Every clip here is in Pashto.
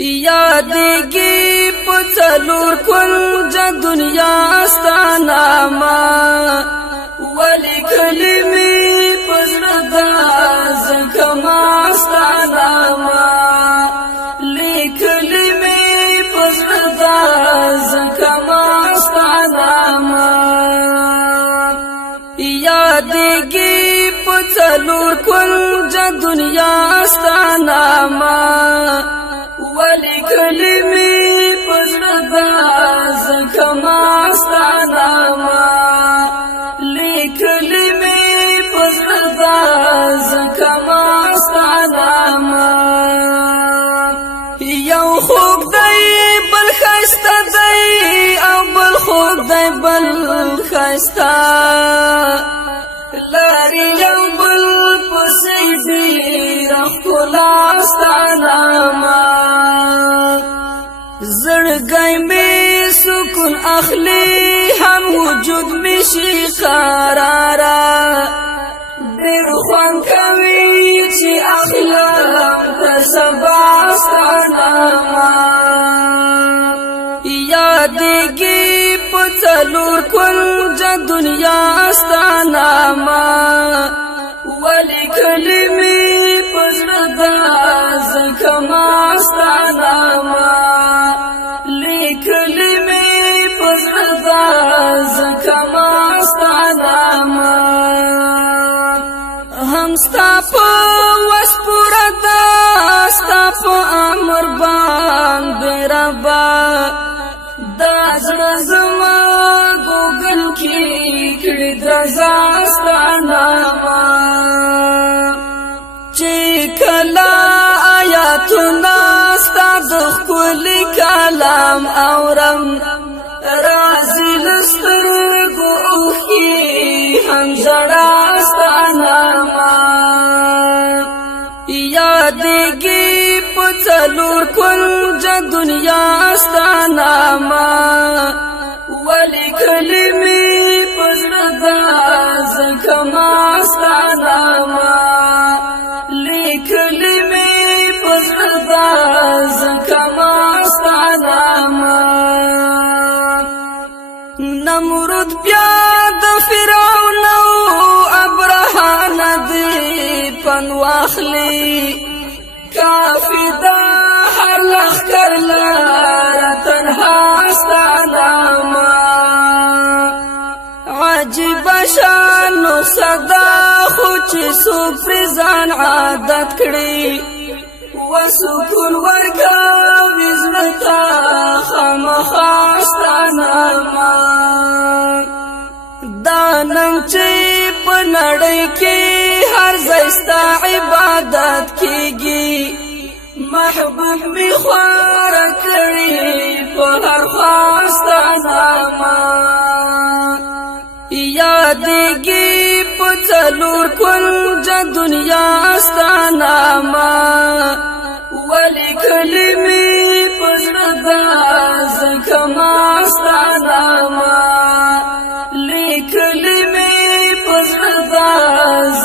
یادېږي په څلور کونج دنیا ستا نامه ولیکلې مې په زړه ده ځکه ما ستا نامه لیکلې مې په زړه ده ځکه ما ستا نامه یادېږي په څلور کونج دنیا ستا نامه ولیکلې مې په زړه ده ځکه ما ستا نامه لیکلې مې په زړه ده ځکه ما ستا نامه یو خوږ دی بل ښایسته دی او بل خوږ دی بل ښایسته لارې یو بل پسې ډېره ښکلا ستا نامه زړګی مې سکون اخلي هم وجود مې شي قراره ډېر خوند کوي چې اخلم تر سبا ستا نامه یادېږي په څلور کونج دنیا ستا نامه ولیکلې مې په زړه ده ځکه ما ستا نامه لیکلې مې په زړه ده ځکه ما ستا نامه هم ستا په وس پوره ده ستا په امر باندې ربه دا زړه زما ګوګل کې کړي درزا ستا نامه چې کله آیاتونه ستا د ښکلي کلام اورم راځي له سترګو اوښکې هم ژړا ستا نامه یادېږي په څلور کونج دنیا ستا نامه ولیکلې مې په زړه ده ځکه ما ستا نامه لیکلې مې په زړه ده ځکه ما ستا نامه نمرود بیا د فرعون او ابرهه نه دې پند واخلي کافي ده هر لښکر لره تنها ستا نامه عجیبه شان نسخه ده خو چې څوک پرې ځان عادت کړي وسکون ورکوي زړه ته خامخا ستا نامه دا نن چې په نړۍ کې هر ځای ستا عبادت کېږي محبوب مې خواره کړي په هر خوا ستا نامه یادېږي په څلور کونج دنیا ستا نامه ولیکلې مې په زړه ده ځکه ما ستا نامه لیکلې مې په زړه ده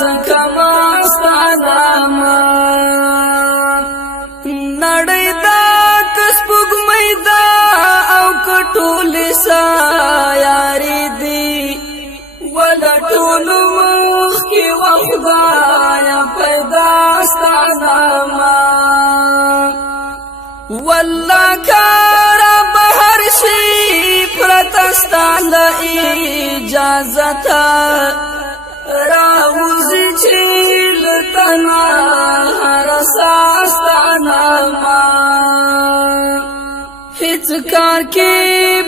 ځکه ما ستا نامه نړۍ ده که سپوږمۍ ده او که ټولې سیارې دي وله ټولو مخکې وه خدایه پیدا ستا نامه والله کاره به هر شي پرته ستا له اجازته راوځي چې له تنه هره ساه ستا نامه هیڅ کار کې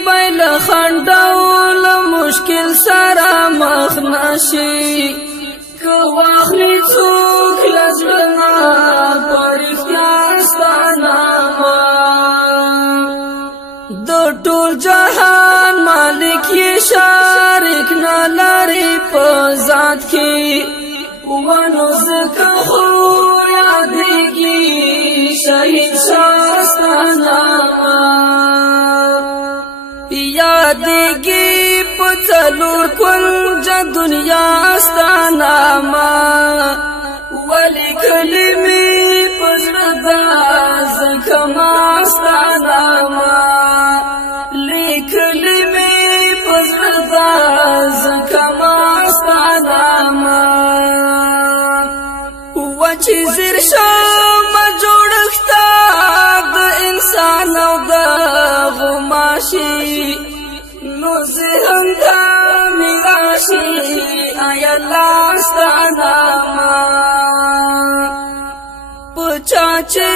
به له خنډ او له مشکل سره مخ نشي که واخلي څوک له زړه نه په رښتیا ستا نامه د ټول جهان مالک یې شریک نه لري په ذات کې ونو ځکه خو یادېږي شهید شاه ستا نامه یادېږي په څلور کونج دنیا ستا نامه ولیکلې مې په زړه ده ځکه ما ستانما لیکلی می پزردا زکما ستانما وچی زیر شام جوړښتا د انسان او د غماشي نو ذهن ته می راشي آیا الله ستانما پچا چې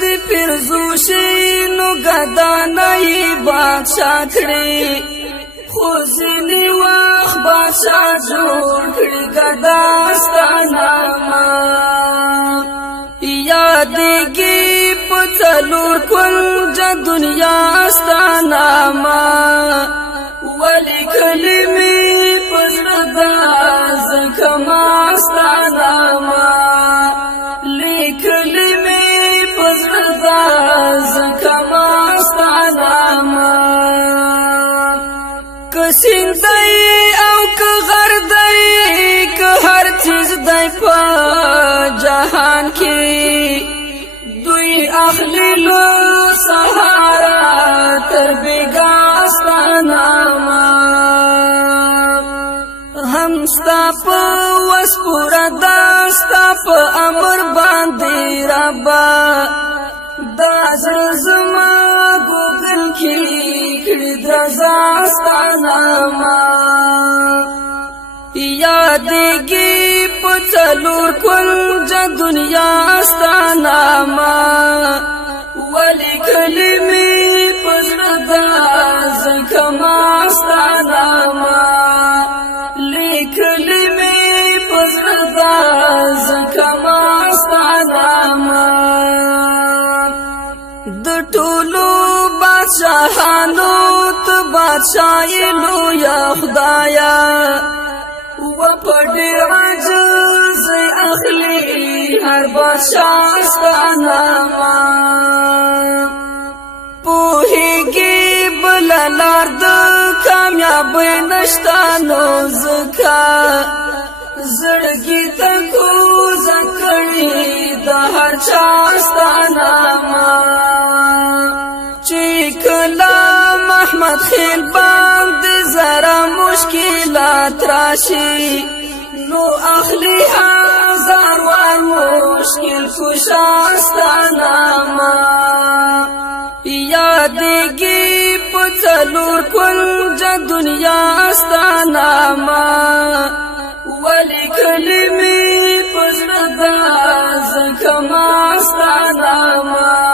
د پیرزوشي نو ګدانای بادشاہ کړي خو ځینې وخت بادشاہ جوړ کړي ګدا ستانما یادېږي په څلور کونج دنیا ستانما ولیکلې مې په زړه دا زکما ستانما لیکلې مې په زړه دا زکما ستانما که سیند دی او که غر دی که هر چیز دی په جهان کې دوی اخلي لو سهارا تر بیګا ستانما هم ستا په وس پورا دا ستا په امر باندې ربا دا زما ګوګل کې کړي درزا ستانما یادېږي په څلور کونج دنیا ستانما ولیکلې مې په زړه دا زکما ستانما لیکلې مې په زړه دا زکما ستانما د ټولو بادشاهانو ته بادشاهي لویه خدایا و پډیر عجز اخلی هر بادشاہ ستانما پوهیږي بل لار د کامیابی نشتا نو زکا زړګي ته کوزه کړي د هر چا ستانما چې کله محمد خیل باندې زرا مشکلات راشي نو اخلی هزار وار مشکل کشا ستانما یادېږي په څلور کونج دنیا ستانما ولیکلې مې په زړه دا زکما ستانما